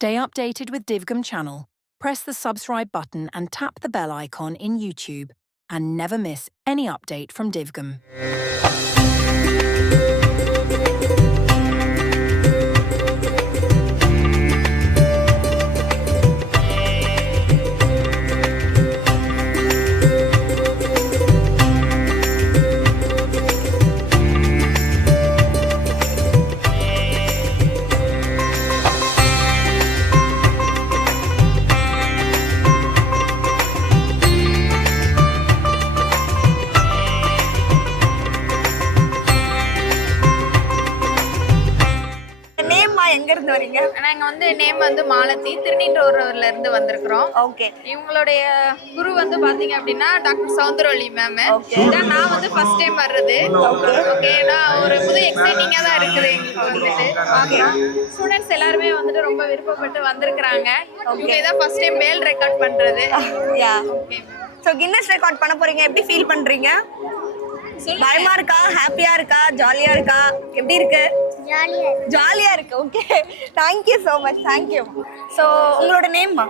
Stay updated with Divgum channel. Press the subscribe button and tap the bell icon in YouTube and never miss any update from Divgum. நாங்க வந்து name வந்து மாலதி திருநீற்றூர்ல இருந்து வந்திருக்கிறோம். Okay. இவங்களுடைய குரு வந்து பாத்தீங்க அப்படின்னா டாக்டர் சௌந்தரவல்லி மேம். இதான் நான் வந்து ஃபர்ஸ்ட் டைம் வர்றது. ஓகே. நான் ஒரு புது எக்ஸைட்டிங்கா தான் இருக்குது எங்களுக்கு வந்துட்டு பாக்குறோம். ஸ்டூடெண்ட்ஸ் எல்லாருமே வந்துட்டு ரொம்ப விருப்பப்பட்டு வந்திருக்காங்க. இவங்க இதான் ஃபர்ஸ்ட் டைம் வேல் ரெக்கார்ட் பண்றது. யா. ஓகே. சோ கின்னஸ் ரெக்கார்ட் பண்ண போறீங்க, எப்படி ஃபீல் பண்றீங்க? பயமா இருக்கா, ஹாப்பியா இருக்கா, ஜாலியா இருக்கா, எப்படி இருக்கு? ஜாலியா இருக்கு. Okay, thank you so much. Thank you. So உங்களோட நேம்மா?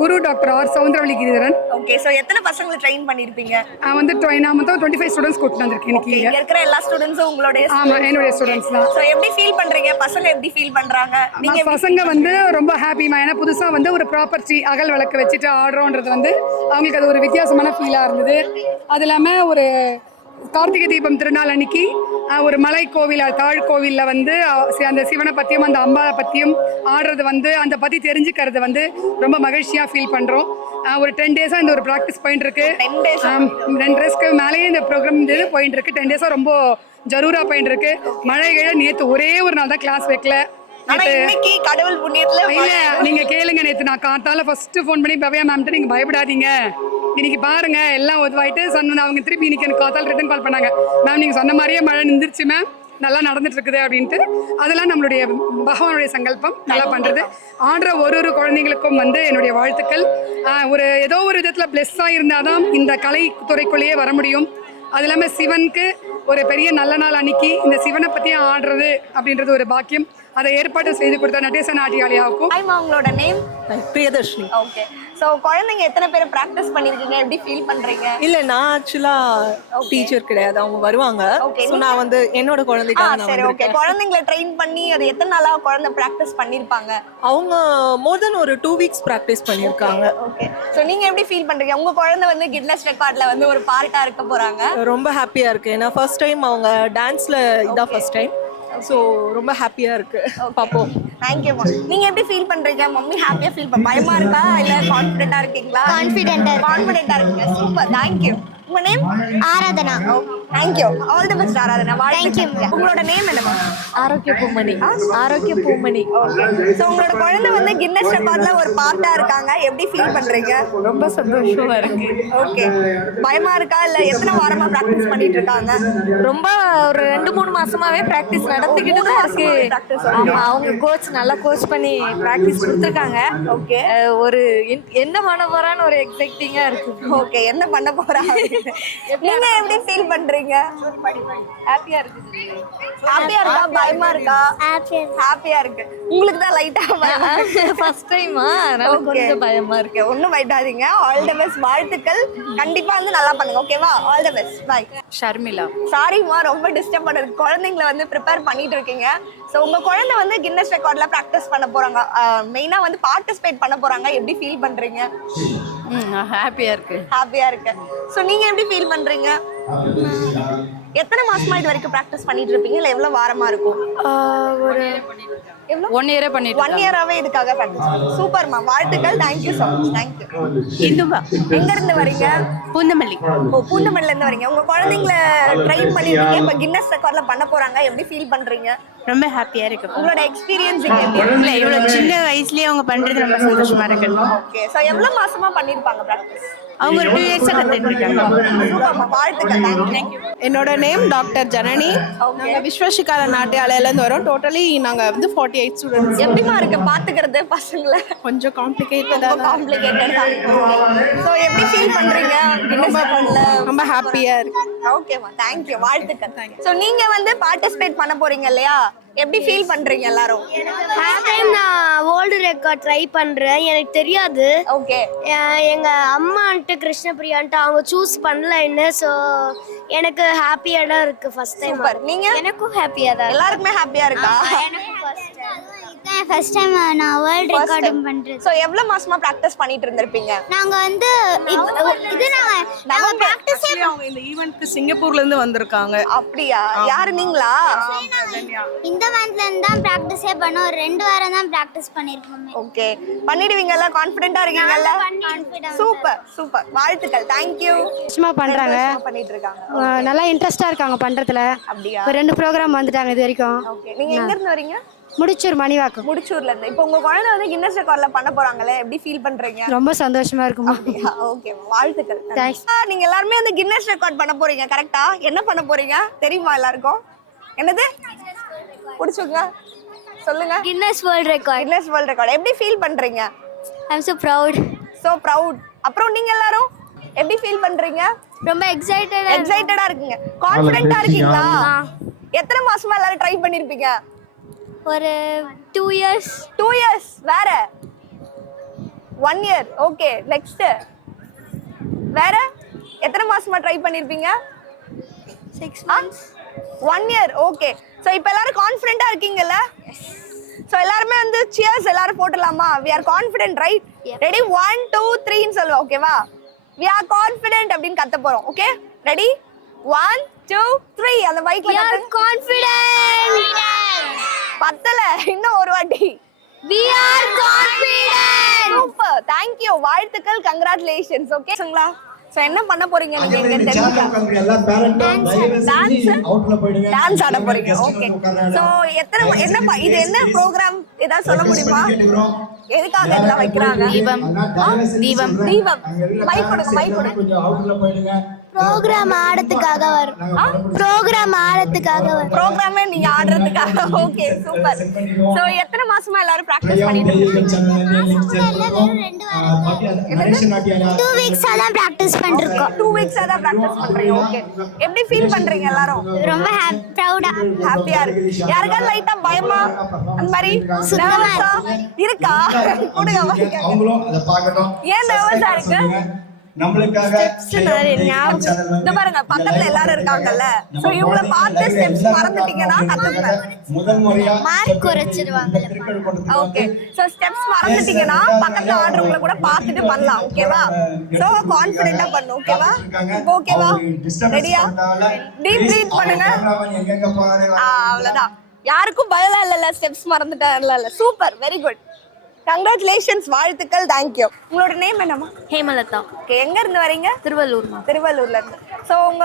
Guru doctor R Soundaravalli Giridharan. Okay. So எத்தனை பசங்களை ட்ரெயின் பண்ணிருப்பீங்க? நான் வந்து 25 ஸ்டூடெண்ட்ஸ் கூட்டிட்டு வந்திருக்கேன். இங்க இருக்கிற எல்லா ஸ்டூடெண்ட்ஸும் உங்களுடைய? ஆமா, என்னுடைய ஸ்டூடெண்ட்ஸ் தான். ஸோ எப்படி ஃபீல் பண்றீங்க? பசங்க எப்படி ஃபீல் பண்றாங்க? நீங்க பசங்க வந்து ரொம்ப ஹாப்பிமா. ஏன்னா புதுசா வந்து ஒரு ப்ராப்பர்ட்டி அகல் விளக்கு வச்சுட்டு ஆடுறோன்றது வந்து அவங்களுக்கு அது ஒரு வித்தியாசமான ஃபீலா இருந்தது. அது இல்லாம ஒரு கார்த்திகை தீபம் திருநாள் அன்னைக்கு ஒரு மலை கோவில், தாழ் கோவிலில் வந்து அந்த சிவனை பற்றியும் அந்த அம்பாவை பற்றியும் ஆடுறது வந்து அந்த பற்றி தெரிஞ்சுக்கிறது வந்து ரொம்ப மகிழ்ச்சியாக ஃபீல் பண்ணுறோம். ஒரு 10 டேஸாக இந்த ஒரு ப்ராக்டிஸ் போயிட்டு இருக்கு. 2 டேஸ்க்கு மேலேயே இந்த ப்ரோக்ராம் போயிட்டு இருக்கு. 10 டேஸாக ரொம்ப ஜரூரா போயிட்டு இருக்கு. மழைகளை நேற்று ஒரே ஒரு நாள் தான் கிளாஸ் வைக்கல. கடவுள் புண்ணியத்துல இல்ல, நீங்க கேளுங்க. நேற்று நான் காத்தால ஃபர்ஸ்ட் ஃபோன் பண்ணி பவ்யா மேம்கிட்ட நீங்க பயப்படாதீங்க, இன்னைக்கு பாருங்க எல்லாம் ஒதுவாயிட்டு சொன்ன. அவங்க திருப்பி இன்னைக்கு எனக்கு காத்தால் ரிட்டர்ன் கால் பண்ணாங்க. மேம் நீங்க சொன்ன மாதிரியே மழை நின்றுச்சு மேம், நல்லா நடந்துட்டு இருக்குது அப்படின்ட்டு. அதெல்லாம் நம்மளுடைய பகவானுடைய சங்கல்பம், நல்லா பண்றது. ஆடுற ஒரு குழந்தைங்களுக்கும் வந்து என்னுடைய வாழ்த்துக்கள். ஒரு ஏதோ ஒரு விதத்துல பிளெஸ்ஸா இருந்தாதான் இந்த கலை துறைக்குள்ளேயே வர முடியும். அது இல்லாமல் சிவனுக்கு ஒரு பெரிய நல்ல நாள் அன்னைக்கு இந்த சிவனை பற்றி ஆடுறது அப்படின்றது ஒரு பாக்கியம். அதை ஏற்பாடு செய்து கொடுத்த நடேச நாட்டியாளியாவுக்கும். உங்களோட நேம்? பிரியதர்ஷினி. ஓகே. சோ குழந்தைங்க எத்தனை பேர் பிராக்டிஸ் பண்ணிருக்கீங்க, எப்படி ஃபீல் பண்றீங்க? இல்ல, நான் ஆக்சுவலா டீச்சர் கிடையாது, அவங்க வருவாங்க. சோ நான் வந்து என்னோட குழந்தைக்காக. சரி, ஓகே. குழந்தைங்களை ட்ரெயின் பண்ணி அது எத்தனை நாளா குழந்தை பிராக்டிஸ் பண்ணிருப்பாங்க? அவங்க மோர் தென் ஒரு 2 வீக்ஸ் பிராக்டிஸ் பண்ணிருக்காங்க. ஓகே. சோ நீங்க எப்படி ஃபீல் பண்றீங்க? உங்க குழந்தை வந்து கின்னஸ் ரெக்கார்ட்ல வந்து ஒரு பார்ட்டா இருக்க போறாங்க. ரொம்ப ஹாப்பியா இருக்கு. ஏன்னா ஃபர்ஸ்ட் டைம் அவங்க டான்ஸ்ல இதான் ஃபர்ஸ்ட் டைம். சோ ரொம்ப ஹாப்பியா இருக்கு. பாப்போம். தேங்க்யூ மா. நீங்க எப்படி ஃபீல் பண்றீங்க? மம்மி ஹாப்பியா ஃபீல் பண்ண பயமா இருக்கா இல்ல கான்ஃபிடென்ட்டா இருக்கீங்களா? கான்ஃபிடென்ட்டா இருக்கீங்க. சூப்பர். தேங்க்யூ. உங்க name? Aradhana. Thank you. All the best Aradhana. Thank you. உங்களோட நேம் என்னமா? ஆரோக்கிய பூமணி. ஆரோக்கிய பூமணி. ஓகே. சோ உங்களோட குழந்தை வந்து கின்னஸ் ரெக்கார்ட்ல ஒரு பார்ட்டா இருக்காங்க, எப்படி ஃபீல் பண்றீங்க? ரொம்ப சந்தோஷமா இருக்கு. ஓகே. பயமா இருக்கா இல்ல எத்தனை வாரமா பிராக்டிஸ் பண்ணிட்டு இருக்காங்க? ரொம்ப ஒரு 2-3 மாசமாவே பிராக்டிஸ் நடந்துக்கிட்டு தான் இருக்கு. ஆமா, அவங்க கோச் நல்லா கோச் பண்ணி பிராக்டிஸ் கொடுத்துருக்காங்க. ஓகே. ஒரு என்ன பண்ண போறான்னு ஒரு எக்ஸைட்டிங்கா இருக்கு. ஓகே, என்ன பண்ண போறாங்க? நீங்க எப்படி ஃபீல் பண்றீங்க? ஹாப்பியா இருக்கு. ஹாப்பியா இருக்கா பயமா இருக்கா? ஹாப்பியா இருக்கு. உங்களுக்கு தான் லைட்டா ஃபர்ஸ்ட் டைமா, அதனால கொஞ்சம் பயமா இருக்கு. ஒண்ணும் பயப்படாதீங்க. All the best. வாழ்த்துக்கள். கண்டிப்பா வந்து நல்லா பண்ணுங்க. ஓகேவா? All the best. Bye. Sharmila. சாரிமா, ரொம்ப டிஸ்டர்ப் பண்ணது. குழந்தைங்களை வந்து ப்ரிப்பேர் பண்ணிட்டு இருக்கீங்க. ஸோ உங்க குழந்தை வந்து கின்னஸ் ரெக்கார்ட்ல ப்ராக்டிஸ் பண்ண போறாங்க, மெயினா வந்து பார்ட்டிசிபேட் பண்ண போறாங்க. எப்படி ஃபீல் பண்றீங்க? ஹாப்பியா இருக்கு. ஹாப்பியா இருக்கு. ஸோ நீங்க எப்படி ஃபீல் பண்றீங்க? எத்தனை மாசமா இது வரைக்கும் ப்ராக்டிஸ் பண்ணிட்டு இருப்பீங்க இல்ல எவ்வளவு வாரமா இருக்கும்? ஒரு 1 இயரே பண்ணிட்டு 1 இயராவே இதுக்காக ப்ராக்டிஸ். சூப்பர்மா, வாழ்த்துக்கள். Thank you so much. தேங்க்யூ. இந்துவா. எங்க இருந்து வரீங்க? பூந்தமல்லி. ஓ, பூந்தமல்லில இருந்து வரீங்க. உங்க குழந்தைங்களை ட்ரெயின் பண்ணிருக்கீங்க, இப்ப கின்னஸ் ரெக்கார்ட்ல பண்ண போறாங்க, எப்படி ஃபீல் பண்றீங்க? ரொம்ப ஹாப்பியா இருக்கு. உங்களோட எக்ஸ்பீரியன்ஸ் இல்ல, இவ்வளவு சின்ன வயசுலயே அவங்க பண்றது ரொம்ப சந்தோஷமா இருக்கு. ஓகே. சோ எவ்வளவு மாசமா பண்ணிருப்பாங்க பிராக்டிஸ்? அவங்க ஒரு 2 இயர்ஸா கத்துட்டு இருக்காங்க. சூப்பர்மா, வாழ்த்துக்கள். தேங்க்யூ. என்னோட நேம் டாக்டர் ஜனனி. விஸ்வசிகால நாட்டியாலயிலேருந்து வரோம். டோட்டலி நாங்கள் வந்து 40 8 ஸ்டூடெண்ட்ஸ். எப்படிமா இருக்கு பாத்துக்கிறது பசங்களை? கொஞ்சம் காம்ப்ளிகேட்டடா ஸோ எப்படி ஃபீல் பண்றீங்க? ரொம்ப ஹாப்பியா இருக்கு. ஓகேமா, தேங்க்யூ, வாழ்த்துக்கள். ஸோ நீங்க வந்து பார்ட்டிசிபேட் பண்ண போறீங்க இல்லையா? எப்படி ஃபீல் பண்றீங்க எல்லாரும்? ஃபர்ஸ்ட் டைம் நான் வேர்ல்டு ரெக்கார்ட் ட்ரை பண்றேன். எனக்கு தெரியாது. ஓகே. எங்க அம்மான்ட்டு கிருஷ்ணபிரியான்ட்டு அவங்க சூஸ் பண்ணலன்னு. ஸோ எனக்கு ஹாப்பியா தான் இருக்கு ஃபர்ஸ்ட் டைம். நீங்க? எனக்கும் ஹாப்பியா தான். எல்லாருக்குமே ஹாப்பியா இருக்கா? எனக்கும் ஃபர்ஸ்ட் டைம். இதான் ஃபர்ஸ்ட் டைம் நான் வேர்ல்ட் ரெக்கார்ட் பண்றேன். சோ எவ்வளவு மாசமா பிராக்டீஸ் பண்ணிட்டு இருந்திருப்பீங்க? நாங்க வந்து இது நாங்க பிராக்டீஸ் அவங்க இந்த ஈவென்ட்க்கு சிங்கப்பூர்ல இருந்து வந்திருக்காங்க. அப்படியா? யாரு நீங்களா? இந்த மந்த்ல இருந்து தான் பிராக்டீஸே பண்ணோம். 2 வாரம் தான் பிராக்டீஸ் பண்ணிருக்கோம். ஓகே, பண்ணிடுவீங்கல்ல? கான்ஃபிடென்ட்டா இருக்கீங்கல்ல? சூப்பர் சூப்பர், வாழ்த்துக்கள். Thank you. சும்மா பண்றாங்க, பண்ணிட்டு இருக்காங்க. நல்லா இன்ட்ரெஸ்டா இருக்காங்க பண்றதுல. அப்படியா? ஒரு 2 ப்ரோகிராம் வந்துட்டாங்க இது வரைக்கும். ஓகே, நீங்க எங்க இருந்து வரீங்க? முடிச்சூர் மணிவாக்கம். முடிச்சூர்ல இருந்து. இப்போ உங்க குழந்தை வந்து கின்னஸ் ரெக்கார்ட்ல பண்ண போறாங்களே, எப்படி ஃபீல் பண்றீங்க? ரொம்ப சந்தோஷமா இருக்குமா. ஓகே, வாழ்த்துக்கள். Thanks. நீங்க எல்லாரும் வந்து கின்னஸ் ரெக்கார்ட் பண்ண போறீங்க கரெக்ட்டா? என்ன பண்ண போறீங்க தெரியுமா எல்லாருக்கும்? என்னது புடிச்சுங்க சொல்லுங்க. Guinness world record. Guinness world record எப்படி ஃபீல் பண்றீங்க? ஐ அம் so proud. so proud. அப்புறம் நீங்க எல்லாரும் எப்படி ஃபீல் பண்றீங்க? ரொம்ப எக்ஸைட்டடா இருக்கீங்க. கான்ஃபிடென்ட்டா இருக்கீங்களா? எத்தனை மாசமா எல்லாரும் ட்ரை பண்ணிருப்பீங்க? ஒரு 2 years. 2 years. வேற 1 year. ஓகே, நெக்ஸ்ட் வேற எத்தனை மாசமா ட்ரை பண்ணிருப்பீங்க? 6 months. 1 year. ஓகே, சோ இப்போ எல்லாரும் கான்ஃபிடென்ட்டா இருக்கீங்கல்ல? சோ எல்லாரும் வந்து cheers எல்லாரும் போடலாமா? we are confident, right? ready 1 2 3 ன்னு சொல்லுவோம். ஓகேவா? we are confident அப்படினு கத்த போறோம். ஓகே, ரெடி 1 2 3 அந்த மைக்ல We are confident. பத்தல, இன்னும் ஒரு வாட்டி. We are confident. Super, thank you, வாழ்த்துக்கள், congratulations. ஓகே சொல்லுங்களா? சோ என்ன பண்ண போறீங்க நீங்க? இங்க டான்ஸ் ஆட போறீங்க. ஓகே, சோ என்ன இது என்ன ப்ரோகிராம் ஏதாவது சொல்ல முடியுமா? எதுக்காக இதெல்லாம் வைக்கிறாங்க? தீபம் மைக் கொடுங்க. ப்ரோகிராம் ஆடுறதுக்காக வரும். ப்ரோகிராமே நீங்க ஆடுறதுக்காக. Okay, super. சோ எத்தனை மாசமா எல்லாரும் பிராக்டீஸ் பண்ணிட்டு இருக்கீங்க? 2 weeks தான் பிராக்டீஸ் பண்ணிருக்கோம். 2 weeks தான் பிராக்டீஸ் பண்றீங்க. ஓகே, எப்படி ஃபீல் பண்றீங்க எல்லாரும்? ரொம்ப ப்ரௌடா ஹாப்பியா இருக்கு. யாருக்காவது லைட்டா பயமா அந்த மாதிரி nervous-ஆ இருக்கா? கொடுங்க அவங்களும் அத பார்க்கட்டும். ஏன் nervous-ஆ இருக்கு? நம்மளுக்காக இந்த பாருங்க, பக்கத்துல எல்லாரும் இருக்காங்கல்ல, சோ இவங்கள பார்த்து ஸ்டெப்ஸ் மறந்துட்டீங்கன்னா கத்துங்க. முதல் முறையா மார்க் குறைச்சிடுவாங்க. ஓகே, சோ ஸ்டெப்ஸ் மறந்துட்டீங்கன்னா பக்கத்துல ஆடுறவங்கள கூட பார்த்துட்டு பண்ணலாம். ஓகேவா? சோ கான்ஃபிடென்ட்டா பண்ணு. ஓகேவா? ஓகேவா? ரெடியா? டீப் பிரீத் பண்ணுங்க. எங்க போறாரு? அவ்வளவுதான். யாருக்கும் பயம் இல்ல, ஸ்டெப்ஸ் மறந்துட்டேன்ல. சூப்பர், வெரி குட், கங்க்ராச்சுலேஷன்ஸ், வாழ்த்துக்கள், தேங்க்யூ. உங்களோட நேம் என்னம்மா? ஹேமலதா. ஓகே, எங்க இருந்து வரீங்க? திருவள்ளூர்ல இருந்து. ஸோ உங்க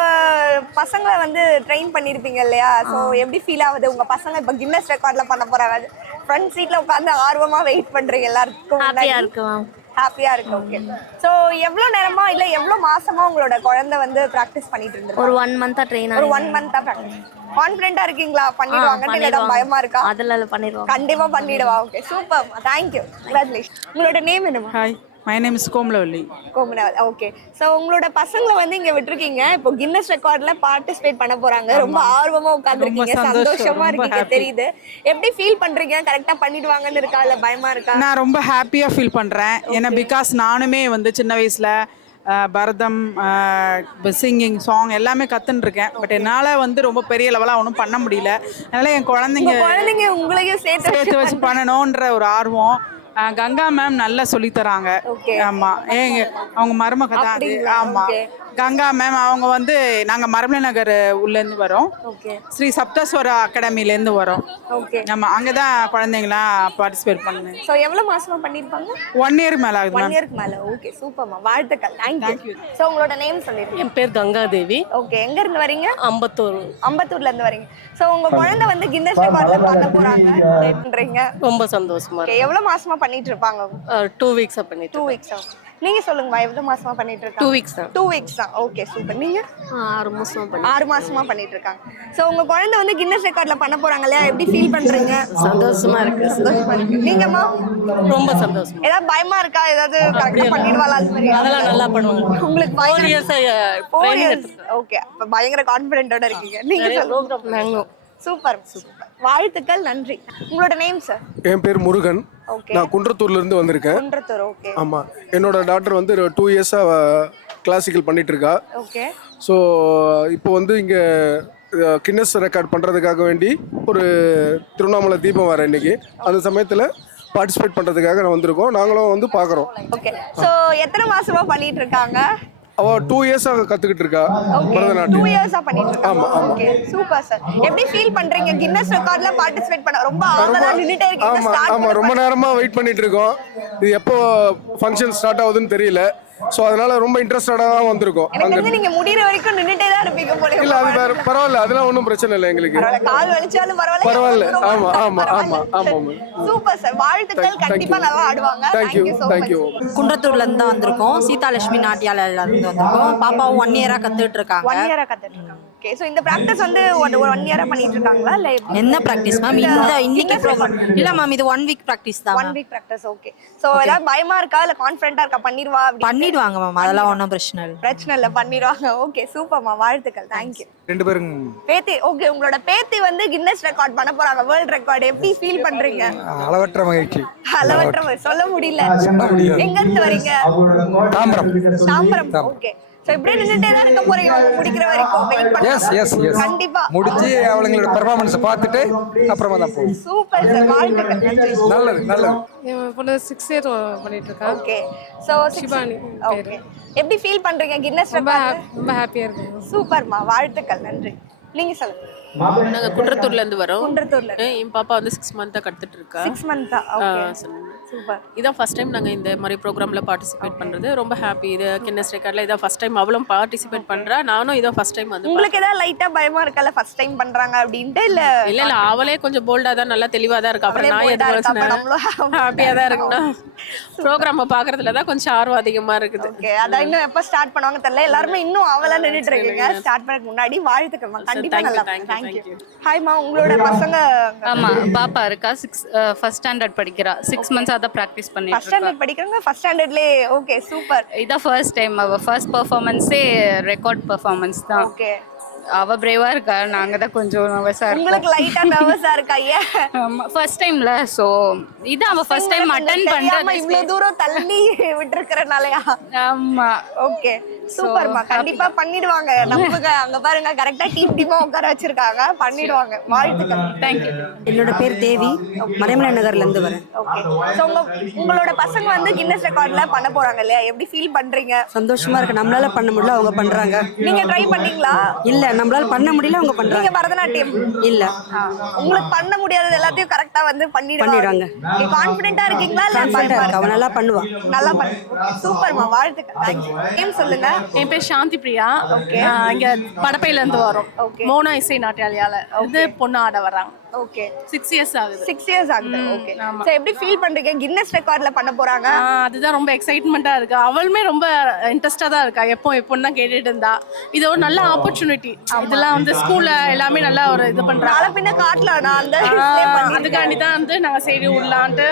பசங்களை வந்து ட்ரெயின் பண்ணிருப்பீங்க இல்லையா? ஸோ எப்படி ஃபீல் ஆகுது? உங்க பசங்க இப்போ கின்னஸ் ரெக்கார்ட்ல பண்ண போறாங்க. ஃப்ரண்ட் சீட்ல உட்காந்து ஆர்வமா வெயிட் பண்றீங்க எல்லாருக்கும்? ஹாப்பியா இருக்கு. ஓகே, ஸோ எவ்வளோ நேரமா இல்லை எவ்வளோ மாசமா உங்களோட குழந்தை வந்து ப்ராக்டிஸ் பண்ணிட்டு இருந்தது? ஒரு 1 month ட்ரெயின். ஒரு 1 month ப்ராக்டிஸ். கான்ஃபிடென்ட்டா இருக்கீங்களா? பண்ணிடுவாங்கன்னு இல்ல பயமா இருக்கா? அதெல்லாம் பண்ணிடுவாங்க. கண்டிப்பா பண்ணிடுவா. Okay, super, thank you, congratulation. உங்களோட நேம் என்னமா? Hi, my name is Komalavalli. Okay, so உங்களோட பசங்களை வந்து இங்க விட்டுருக்கீங்க, இப்போ கின்னஸ் ரெக்கார்ட்ல பார்ட்டிசிபேட் பண்ண போறாங்க. ரொம்ப ஆர்வமா உட்காந்துருக்கீங்க, சந்தோஷமா இருக்கீங்க தெரியுது. எப்படி ஃபீல் பண்றீங்க? கரெக்டா பண்ணிடுவாங்கன்னு இருக்கா இல்ல பயமா இருக்கா? நான் ரொம்ப ஹாப்பியா ஃபீல் பண்றேன். ஏன்னா பிகாஸ் நானுமே வந்து சின்ன வயசுல பரதம், சிங்கிங், சாங் எல்லாமே கத்துன்னு இருக்கேன். பட் என்னால் வந்து ரொம்ப பெரிய லெவலாக ஒன்றும் பண்ண முடியல. அதனால என் குழந்தைங்க உங்களையும் சேர்த்து வச்சு பண்ணணுன்ற ஒரு ஆர்வம். கங்கா மேம் நல்லா சொல்லித்தராங்க. ஆமா, அவங்க மருமக தான் அது. ஆமா, கங்கா மேம் அவங்க வந்து நாங்கள் மரமலை நகர் உள்ளேருந்து வரோம். ஸ்ரீ சப்தஸ்வர அகாடமிலேருந்து வரோம். ஆமாம், அங்கே தான் குழந்தைங்களாம் பார்ட்டிசிபேட் பண்ணுங்க. ஸோ எவ்வளோ மாசமா பண்ணியிருப்பாங்க? 1 year மேலே ஆகுது. 1 year மேலே. ஓகே, சூப்பர்மா, வாழ்த்துக்கள், தேங்க்யூ. ஸோ உங்களோட நேம் சொல்லிடுங்க. என் பேர் கங்காதேவி. ஓகே, எங்க இருந்து வரீங்க? அம்பத்தூர்ல இருந்து வரீங்க. ஸோ உங்க குழந்தை வந்து கின்னஸ் ரெக்கார்ட்ல பண்ண போறாங்க. ரொம்ப சந்தோஷமா. எவ்வளவு மாசமா பண்ணிட்டு இருப்பாங்க? 2 weeks பண்ணிட்டு. 2 weeks. நீங்க சொல்லுங்கம்மா, எவ்வளவு மாசமா பண்ணிட்டு இருக்காங்க? 2 weeks தான். 2 weeks தான். Okay super. நீங்க 6 மாசமா பண்ணி 6 மாசமா பண்ணிட்டு இருக்காங்க. சோ உங்க குழந்தை வந்து கின்னஸ் ரெக்கார்ட்ல பண்ண போறாங்க இல்லையா, எப்படி ஃபீல் பண்றீங்க? சந்தோஷமா இருக்கு. சந்தோஷமா இருக்கு. நீங்கம்மா? ரொம்ப சந்தோஷம். ஏதாவது பயமா இருக்கா? ஏதாவது கரெக்டா பண்ணிடுவாளா அது மாதிரி? அதெல்லாம் நல்லா பண்ணுவாங்க. உங்களுக்கு 4 years years. ஓகே, அப்ப பயங்கர கான்ஃபிடென்ட்டோட இருக்கீங்க. நீங்க சொல்லுங்க. Super super. வாழ்த்துக்கள், நன்றி. உங்களோட நேம் சார்? என் பேர் முருகன். நான் குன்றத்தூர்ல இருந்து வந்திருக்கேன். குன்றத்தூர். ஓகே. ஆமா, என்னோட டாக்டர் வந்து 2 இயர்ஸா கிளாசிக்கல் பண்ணிட்டு இருக்கா. ஓகே. ஸோ இப்போ வந்து இங்கே கின்னஸ் ரெக்கார்ட் பண்ணுறதுக்காக வேண்டி ஒரு திருவண்ணாமலை தீபம் வர இன்னைக்கு, அந்த சமயத்தில் பார்ட்டிசிபேட் பண்ணுறதுக்காக நான் வந்திருக்கோம். நாங்களும் வந்து பார்க்குறோம். ஓகே. ஸோ எத்தனை மாசமா பண்ணிட்டு இருக்காங்க? அவள் 2 இயர்ஸாக கற்றுக்கிட்டு இருக்கா பரதநாட்டியம். 2 இயர்ஸா பண்ணிட்டு இருக்காங்க. ஆமா, ஆமா. Okay super sir. எப்படி ஃபீல் பண்றீங்க கின்னஸ் ரெக்கார்ட்ல பார்ட்டிசிபேட் பண்ண? ரொம்ப ஆவலா நின்னுட்டே இருக்கீங்க. ஆமா, ரொம்ப நேரமா வெயிட் பண்ணிட்டு இருக்கோம். இது எப்போ ஃபங்க்ஷன் ஸ்டார்ட் ஆகுதுன்னு தெரியல. ஸோ அதனால ரொம்ப இன்ட்ரெஸ்டடாக தான் வந்திருக்கோம். எனக்கு வந்து நீங்க முடிகிற வரைக்கும் நின்னுட்டே தான் இருப்பீங்க போல. இல்ல, அது வேற பரவாயில்ல, அதெல்லாம் ஒன்றும் பிரச்சனை இல்லை எங்களுக்கு. கால் வலிச்சாலும் பரவாயில்ல. ஆமா ஆமா ஆமா ஆமா. சூப்பர் சார், வாழ்த்துக்கள். கண்டிப்பா நல்லா ஆடுவாங்க. Thank you thank you. குன்றத்தூர்ல இருந்து தான் வந்திருக்கோம். சீதாலட்சுமி நாட்டியாலயில இருந்து வந்திருக்கோம். பாப்பாவும் 1 year கத்துட்டு இருக்காங்க. 1 year கத்துட்டு இருக்காங்க. ஓகே. சோ இந்த பிராக்டிஸ் வந்து 1 year பண்ணிட்டு இருக்காங்களா இல்ல என்ன பிராக்டிஸ் மேம்? இன்னைக்கு ப்ரோக்ராம் இல்ல மேம், இது 1 week பிராக்டிஸ் தான். 1 week பிராக்டிஸ். ஓகே. சோ ஏதாவது பயமா இருக்கா இல்ல கான்ஃபிடென்ட்டா இருக்கா? பண்ணிடுவாங்க மேம், அதெல்லாம் ஒன்றும் பிரச்சனை இல்லை. பிரச்சனை இல்லை, பண்ணிடுவாங்க. ஓகே சூப்பர்மா, வாழ்த்துக்கள். தேங்க்யூ. 2 பேரும் பேத்தி. ஓகே, உங்களோட பேத்தி வந்து கின்னஸ் ரெக்கார்ட் பண்ண போறாங்க, வேர்ல்ட் ரெக்கார்ட். எப்படி ஃபீல் பண்றீங்க? அளவற்ற மகிழ்ச்சி. அளவற்ற சொல்ல முடியல. எங்க இருந்து வரீங்க? தாம்பரம். தாம்பரம். ஓகே. சோ இப்படியே நின்னுட்டே தான் இருக்க போறீங்க முடிக்கிற வரைக்கும்? வெயிட் பண்ணுங்க. கண்டிப்பா முடிச்சு அவங்களோட பெர்ஃபார்மன்ஸ் பார்த்துட்டு அப்புறமா தான் போவோம். சூப்பர் சார், வாழ்த்துக்கள். நல்லது நல்லது. என் பொண்ணு 6 years பண்ணிட்டு இருக்கா. ஓகே. சோ சிவானி. ஓகே. எப்படி ஃபீல் பண்றீங்க கின்னஸ் ரெக்கார்ட்? ரொம்ப ஹாப்பியா இருக்கு. சூப்பர்மா, வாழ்த்துக்கள், நன்றி. நீங்க சொல்லுங்க. நாங்க குன்றத்தூர்ல இருந்து வரோம். குன்றத்தூர்ல. என் பாப்பா வந்து 6 months கத்துட்டு இருக்கா. 6 months. Okay super. இதான் ஃபர்ஸ்ட் டைம் நாங்க இந்த மாதிரி ப்ரோக்ராம்ல பார்ட்டிசிபேட் பண்றது. ரொம்ப ஹாப்பி. இது கின்னஸ் ரெக்கார்ட்ல இதான் ஃபர்ஸ்ட் டைம் அவளும் பார்ட்டிசிபேட் பண்றா. நானும் இதான் ஃபர்ஸ்ட் டைம் வந்து. உங்களுக்கு ஏதாவது லைட்டா பயமா இருக்கல ஃபர்ஸ்ட் டைம் பண்றாங்க அப்படினு? இல்ல அவளே கொஞ்சம் போல்டா தான், நல்லா தெளிவா தான் இருக்கா. அப்புறம் நான் எதுவும் ஹாப்பியா தான் இருக்கேன்னா ப்ரோக்ராம் பார்க்கறதுல தான் கொஞ்சம் ஆர்வம் அதிகமா இருக்குது. ஓகே. அத இன்னும் எப்ப ஸ்டார்ட் பண்ணுவாங்க தெரியல. எல்லாரும் இன்னும் அவளா நின்னுட்டு இருக்கீங்க. ஸ்டார்ட் பண்ணதுக்கு முன்னாடி வாழ்த்துக்கள்மா. கண்டிப்பா நல்லா. தேங்க்யூ. ஹாய்மா, உங்களோட பசங்க? ஆமா, பாப்பா இருக்கா. 1st standard படிக்கிறா. 6 months அத பிராக்டீஸ் பண்ணிட்டு இருக்கா. 1st standard படிக்கறாங்க. 1st standardலயே. Okay super. இத ஃபர்ஸ்ட் டைம் அவ ஃபர்ஸ்ட் பெர்ஃபார்மன்ஸே ரெக்கார்ட் பெர்ஃபார்மன்ஸ் தான். ஓகே. அவ பிரேவா இருக்கா, நாங்க தான் கொஞ்சம் நர்வஸா இருக்கோம். உங்களுக்கு லைட்டா நர்வஸா இருக்கா? ஆமா, ஃபர்ஸ்ட் டைம்ல. சோ இது அவ ஃபர்ஸ்ட் டைம் அட்டெண்ட் பண்றது. இவ்வளவு தூரம் தள்ளி விட்டுறக்கறனாலயா? ஆமா. ஓகே சூப்பர்மா, கண்டிப்பா பண்ணிடுவாங்க. நமக்கு அங்க பாருங்க கரெக்ட்டா டீமா உட்கார வச்சிருக்காங்க. பண்ணிடுவாங்க. வாழ்த்துக்கள். தேங்க்யூ. என்னோட பேர் தேவி, மறைமலை நகர்ல இருந்து வரேன். ஓகே. சோ உங்களோட பசங்க வந்து கின்னஸ் ரெக்கார்ட்ல பண்ண போறாங்க இல்லையா, எப்படி ஃபீல் பண்றீங்க? சந்தோஷமா இருக்கு. நம்மளால பண்ண முடியல, அவங்க பண்றாங்க. நீங்க ட்ரை பண்ணீங்களா? இல்ல, நம்மளால பண்ண முடியல, அவங்க பண்றாங்க. நீங்க பரதநாட்டியம் இல்ல, உங்களுக்கு பண்ண முடியாதது எல்லாத்தையும் கரெக்ட்டா வந்து பண்ணிடுவாங்க. நீங்க கான்ஃபிடென்ட்டா இருக்கீங்களா? இல்ல அவ நல்லா பண்ணுவா. நல்லா பண்ணுவா. சூப்பர்மா, வாழ்த்துக்கள். தேங்க்யூ. நேம் சொல்லுங்க. என் பேர் சாந்தி பிரியா. இங்க படப்பையில இருந்து வரோம். மோனா இசை நாட்டியாலயால இது பொண்ணு ஆட வர்றாங்க. ஓகே. 6 years ஆகுது. 6 years ஆகுது. ஓகே. சோ எப்படி ஃபீல் பண்றீங்க கின்னஸ் ரெக்கார்ட்ல பண்ண போறாங்க? அதுதான் ரொம்ப எக்ஸைட்மெண்டா இருக்கு. அவளுமே ரொம்ப இன்ட்ரெஸ்டா தான் இருக்கா. எப்போன்னு தான் கேட்டுட்டு இருந்தா. இது ஒரு நல்ல ஆப்பர்ச்சுனிட்டி. இதெல்லாம் வந்து ஸ்கூல்ல எல்லாமே நல்லா ஒரு இது பண்றாங்க. நாளை பின்ன காட்டலாம். நான் அந்த அதுக்காண்டி தான் வந்து நாங்க சரி விடலான்ட்டு.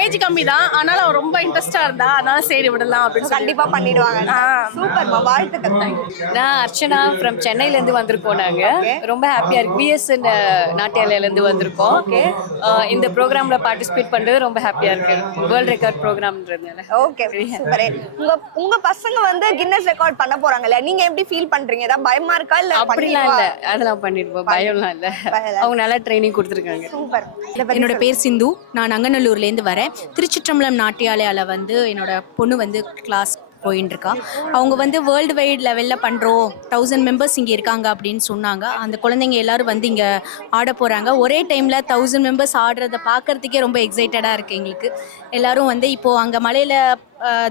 ஏஜ் கம்மி தான், ஆனாலும் அவ ரொம்ப இன்ட்ரெஸ்டா இருந்தா, அதனால சரி விடலாம் அப்படின்னு கண்டிப்பா பண்ணிடுவாங்க. சூப்பர்மா, வாழ்த்துக்கள். நான் அர்ச்சனா ஃப்ரம் சென்னையில இருந்து வந்திருக்கோம். நாங்க ரொம்ப ஹாப்பியா இருக்கு. பிஎஸ் நாட்டியாலயில இருந்து வந்திருக்கோம். இந்த ப்ரோக்ராம்ல பார்ட்டிசிபேட் பண்றது ரொம்ப ஹாப்பியா இருக்கு. வேர்ல்ட் ரெக்கார்ட் ப்ரோக்ராம்ன்றதுனால. Okay super. உங்க பசங்க வந்து கின்னஸ் ரெக்கார்ட் பண்ண போறாங்கல, நீங்க எப்படி ஃபீல் பண்றீங்க? ஏதாவது பயமா இருக்கா? இல்ல அப்படிலாம் இல்ல, அதெல்லாம் பண்ணிடுவோம். பயம்லாம் இல்ல. அவங்க நல்லா ட்ரைனிங் கொடுத்துருக்காங்க. சூப்பர். என்னோட பேர் சிந்து. நான் அங்கநல்லூர்ல இருந்து வரேன். திருச்சிற்றம்பலம் நாட்டியாலயால வந்து என்னோட பொண்ணு வந்து கிளாஸ் போயின்னு இருக்கா. அவங்க வந்து வேர்ல்டு வைட் லெவலில் பண்ணுறோம், 1000 மெம்பர்ஸ் இங்கே இருக்காங்க அப்படின்னு சொன்னாங்க. அந்த குழந்தைங்க எல்லாரும் வந்து இங்கே ஆட போகிறாங்க. ஒரே டைமில் 1000 மெம்பர்ஸ் ஆடுறத பார்க்குறதுக்கே ரொம்ப எக்ஸைட்டடாக இருக்குது எங்களுக்கு. எல்லோரும் வந்து இப்போது அங்கே மலையில்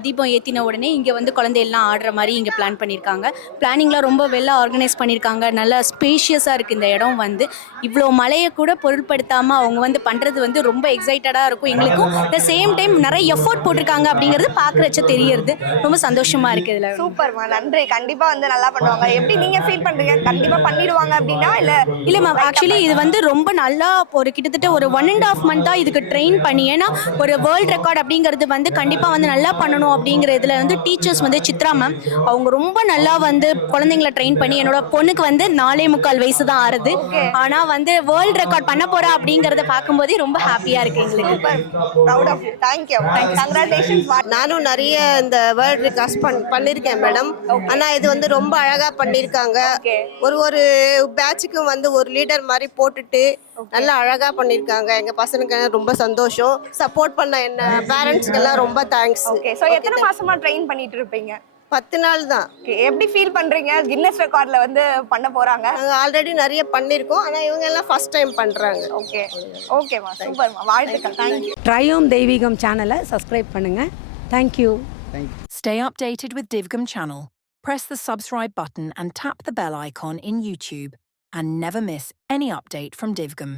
தீபம் ஏற்றின உடனே இங்கே வந்து குழந்தையெல்லாம் ஆடுற மாதிரி இங்கே பிளான் பண்ணியிருக்காங்க. பிளானிங்லாம் ரொம்ப வெல் ஆர்கனைஸ் பண்ணியிருக்காங்க. நல்லா ஸ்பேஷியஸாக இருக்குது இந்த இடம் வந்து. இவ்வளோ மழையை கூட பொருட்படுத்தாமல் அவங்க வந்து பண்ணுறது வந்து ரொம்ப எக்ஸைட்டடாக இருக்கும் எங்களுக்கும். த சேம் டைம் நிறைய எஃபோர்ட் போட்டிருக்காங்க அப்படிங்கிறது பார்க்குறச்ச தெரியறது. ரொம்ப சந்தோஷமாக இருக்குது இதில். சூப்பர்மா, நன்றி. கண்டிப்பாக வந்து நல்லா பண்ணுவாங்க. எப்படி நீங்கள் ஃபீல் பண்ணுறீங்க? கண்டிப்பாக பண்ணிடுவாங்க அப்படின்னா இல்லை மேம், ஆக்சுவலி இது வந்து ரொம்ப நல்லா ஒரு கிட்டத்தட்ட ஒரு 1.5 மந்த்தாக இதுக்கு ட்ரெயின் பண்ணி, ஏன்னா ஒரு வேர்ல்ட் ரெக்கார்ட் அப்படிங்கிறது வந்து கண்டிப்பாக வந்து நல்லா பண்ணணும் அப்படிங்கிற இதில் வந்து டீச்சர்ஸ் வந்து சித்ரா மேம் அவங்க ரொம்ப நல்லா வந்து குழந்தைங்களை ட்ரெயின் பண்ணி, என்னோட பொண்ணுக்கு வந்து 4.25 வயசு தான் ஆறுது, ஆனால் வந்து வேர்ல்ட் ரெக்கார்ட் பண்ண போறா அப்படிங்கிறத பார்க்கும்போதே ரொம்ப ஹாப்பியாக இருக்கு எங்களுக்கு. Proud of you. Thank you. Congratulations. நானும் நிறைய இந்த வேர்ல்ட் ரெக்கார்ட் பண்ணியிருக்கேன் மேடம். ஆனால் இது வந்து ரொம்ப அழகாக பண்ணியிருக்காங்க. ஒரு பேட்சுக்கும் வந்து ஒரு லீடர் மாதிரி போட்டுட்டு நல்லா அழகாக பண்ணியிருக்காங்க. எங்கள் பசங்களுக்கு ரொம்ப சந்தோஷம். சப்போர்ட் பண்ண என்ன பேரண்ட்ஸ்க்கெல்லாம் ரொம்ப தேங்க்ஸ். ஓகே. ஸோ எத்தனை மாசமா ட்ரெயின் பண்ணிட்டு இருப்பீங்க? 10 நாள் தான். எப்படி ஃபீல் பண்றீங்க? கின்னஸ் ரெக்கார்ட்ல வந்து பண்ண போறாங்க. நாங்கள் ஆல்ரெடி நிறைய பண்ணியிருக்கோம், ஆனால் இவங்க எல்லாம் ஃபர்ஸ்ட் டைம் பண்ணுறாங்க. ஓகே ஓகேம்மா, சூப்பர்மா, வாழ்த்துக்கள். தேங்க்யூ. ட்ரையோம் தெய்வீகம் சேனலை சப்ஸ்கிரைப் பண்ணுங்கள். Thank you. Stay updated with Divgam channel. Press the subscribe button and tap the bell icon in YouTube and never miss any update from Divgam.